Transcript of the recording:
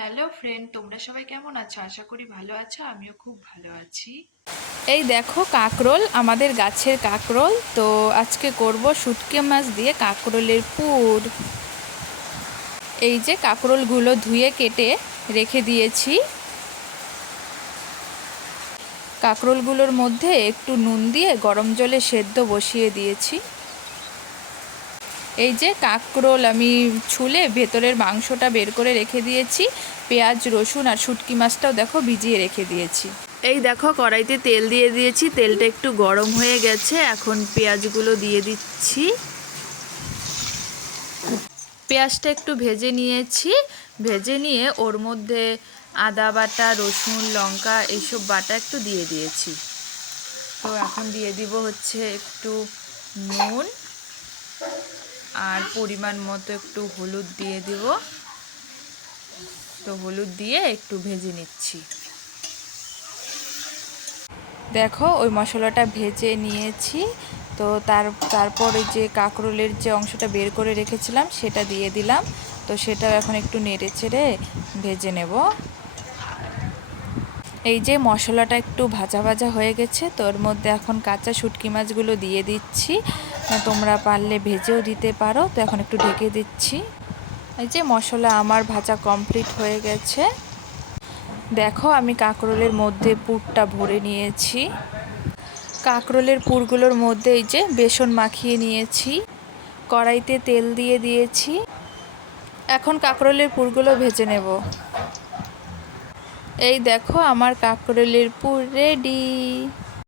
Hello friend, তোমরা সবাই কেমন আছো? আশা করি ভালো আছো। আমিও খুব ভালো আছি। এই দেখো কাকরোল, আমাদের গাছের কাকরোল। তো আজকে করব শুটকি মাছ দিয়ে কাকরোলের পুর। এই যে কাকরোলগুলো ধুয়ে কেটে রেখে দিয়েছি। কাকরোলগুলোর মধ্যে একটু নুন দিয়ে গরম জলে সেদ্ধ বসিয়ে দিয়েছি। এই যে কাকরোল আমি ছুলে ভেতরের মাংসটা বের করে রেখে দিয়েছি। পেঁয়াজ, রসুন আর শুটকি মাছটাও দেখো ভিজিয়ে রেখে দিয়েছি। এই দেখো কড়াইতে তেল দিয়ে দিয়েছি, তেলটা একটু গরম হয়ে গেছে। এখন পেঁয়াজগুলো দিয়ে দিচ্ছি। পেঁয়াজটা একটু ভেজে নিয়েছি। ভেজে নিয়ে ওর মধ্যে আদা বাটা, রসুন, লঙ্কা এইসব বাটা একটু দিয়ে দিয়েছি। তো এখন দিয়ে দিব হচ্ছে একটু নুন আর পরিমাণ মতো একটু হলুদ দিয়ে দিব। তো হলুদ দিয়ে একটু ভেজে নিচ্ছি। দেখো ওই মশলাটা ভেজে নিয়েছি। তো তারপরে যে কাঁকরোলের যে অংশটা বের করে রেখেছিলাম সেটা দিয়ে দিলাম। তো সেটাও এখন একটু নেড়ে চেড়ে ভেজে নেব। এই যে মশলাটা একটু ভাজা ভাজা হয়ে গেছে, তো ওর মধ্যে এখন কাঁচা শুটকি মাছগুলো দিয়ে দিচ্ছি। তোমরা পারলে ভেজেও দিতে পারো। তো এখন একটু ঢেকে দিচ্ছি। এই যে মশলা আমার ভাজা কমপ্লিট হয়ে গেছে। দেখো আমি কাঁকরোলের মধ্যে পুরটা ভরে নিয়েছি। কাঁকরোলের পুরগুলোর মধ্যে এই যে বেসন মাখিয়ে নিয়েছি। কড়াইতে তেল দিয়ে দিয়েছি। এখন কাঁকরোলের পুরগুলো ভেজে নেব। এই দেখো আমার কাঁকরোলের পুর রেডি।